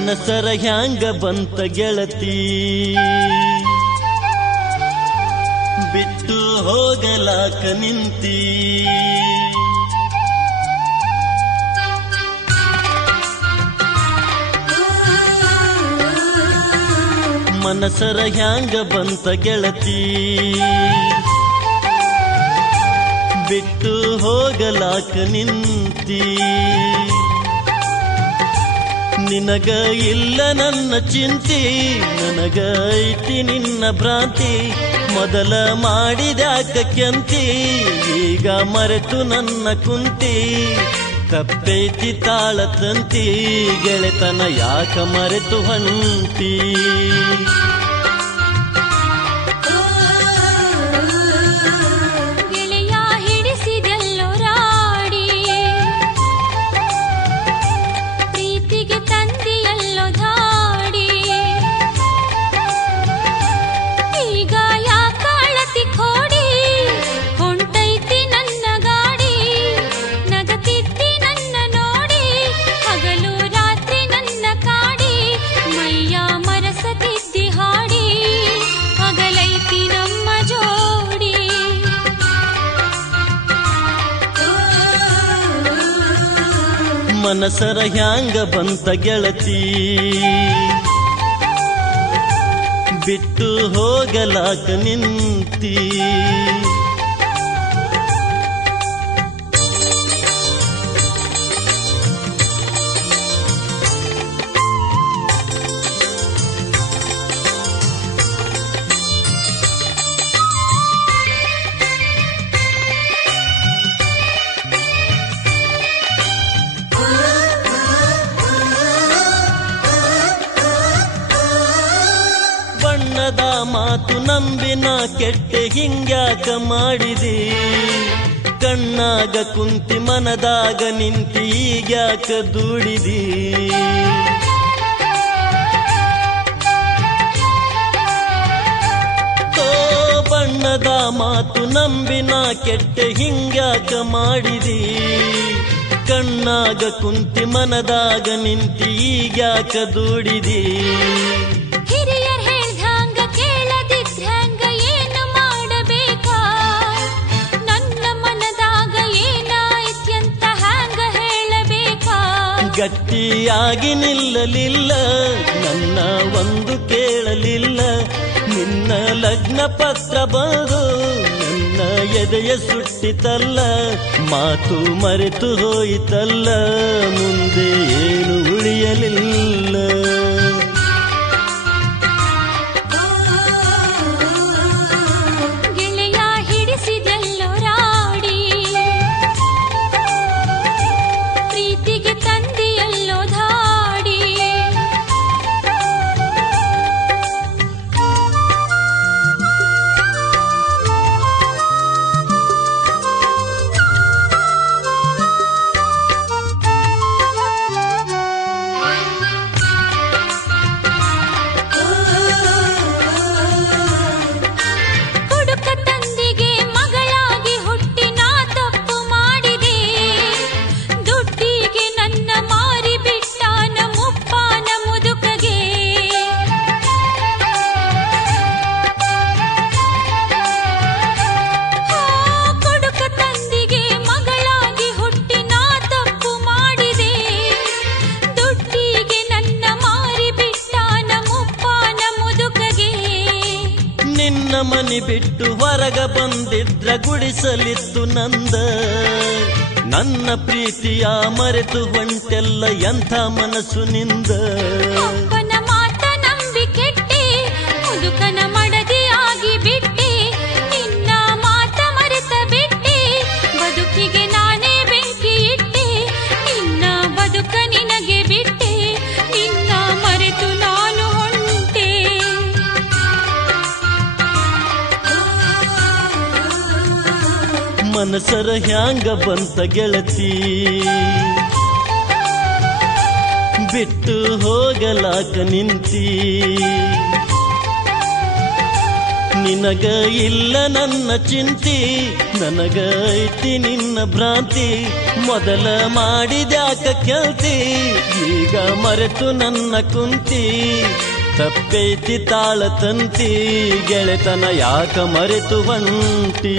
ಮನಸರ ಹ್ಯಾಂಗ ಬಂತ ಗೆಳತಿ ಬಿಟ್ಟು ಹೋಗಲಾಕ ನಿಂತಿ ಮನಸರ ಹ್ಯಾಂಗ ಬಂತ ಗೆಳತಿ ಬಿಟ್ಟು ಹೋಗಲಾಕ ನಿಂತಿ ನಿನಗ ಇಲ್ಲ ನನ್ನ ಚಿಂತಿ ನನಗ ಐತಿ ನಿನ್ನ ಭ್ರಾಂತಿ ಮೊದಲ ಮಾಡಿದ್ಯಾಕ ಕೆಂತಿ ಈಗ ಮರೆತು ನನ್ನ ಕುಂತಿ ತಪ್ಪೈತಿ ತಾಳತಂತಿ ಗೆಳೆತನ ಯಾಕ ಮರೆತು ಹೊಂಟಿ ಮನಸರ ಹ್ಯಾಂಗ ಬಂತ ಗೆಳತಿ ಬಿಟ್ಟು ಹೋಗಲಾಕ ನಿಂತಿ ಮಾತು ನಂಬಿನ ಕೆಟ್ಟೆ ಹಿಂಗ್ಯಾಕ ಮಾಡಿದಿ ಕಣ್ಣಾಗ ಕುಂತಿ ಮನದಾಗ ನಿಂತಿ ಈಗ್ಯಾಕ ದುಡಿದಿ ಓ ಬಣ್ಣದ ಮಾತು ನಂಬಿನ ಕೆಟ್ಟೆ ಹಿಂಗ್ಯಾಕ ಮಾಡಿದಿ ಕಣ್ಣಾಗ ಕುಂತಿ ಮನದಾಗ ನಿಂತಿ ಈಗ್ಯಾಕ ದುಡಿದಿ ಗಟ್ಟಿಯಾಗಿ ನಿಲ್ಲಲಿಲ್ಲ ನನ್ನ ಒಂದು ಕೇಳಲಿಲ್ಲ ನಿನ್ನ ಲಗ್ನ ಪತ್ರ ಬಂದು ನನ್ನ ಎದೆಯ ಸುಟ್ಟಿತಲ್ಲ ಮಾತು ಮರೆತು ಹೋಯಿತಲ್ಲ ಮುಂದೆ ಏನು ಉಳಿಯಲಿಲ್ಲ ಮನಿ ಬಿಟ್ಟು ಹೊರಗ ಬಂದಿದ್ರ ಗುಡಿಸಲಿತ್ತು ನಂದ ನನ್ನ ಪ್ರೀತಿಯ ಮರೆತು ಹೊಂಟೆಲ್ಲ ಎಂಥ ಮನಸ್ಸು ನಿಂದ ಒಬ್ಬನ ಮಾತ ನಂಬಿ ಕೆಟ್ಟಿ ಮುದುಕನ ಮಡದಿ ಆಗಿ ಬಿಟ್ಟಿ ನಿನ್ನ ಮಾತ ಮರೆತ ಬಿಟ್ಟಿ ಬದುಕಿಗೆ ನಾನೇ ಬೆಂಕಿ ಇಟ್ಟಿ ನಿನ್ನ ಬದುಕ ನಿನಗೆ ಬಿಟ್ಟಿ ನಿನ್ನ ಮರೆತು ನಾನು ಹೊಂಟೆ ಮನಸರ ಹ್ಯಾಂಗ ಬಂತ ಗೆಳತಿ ಬಿಟ್ಟು ಹೋಗಲಾಕ ನಿಂತಿ ನಿನಗ ಇಲ್ಲ ನನ್ನ ಚಿಂತಿ, ನನಗ ಐತಿ ನಿನ್ನ ಭ್ರಾಂತಿ. ಮೊದಲ ಮಾಡಿದ್ಯಾಕ ಕೆಲ್ತಿ, ಈಗ ಮರೆತು ನನ್ನ ಕುಂತಿ. ತಪ್ಪೈತಿ ತಾಳ ತಂತಿ, ಗೆಳೆತನ ಯಾಕ ಮರೆತು ಹೊಂಟಿ.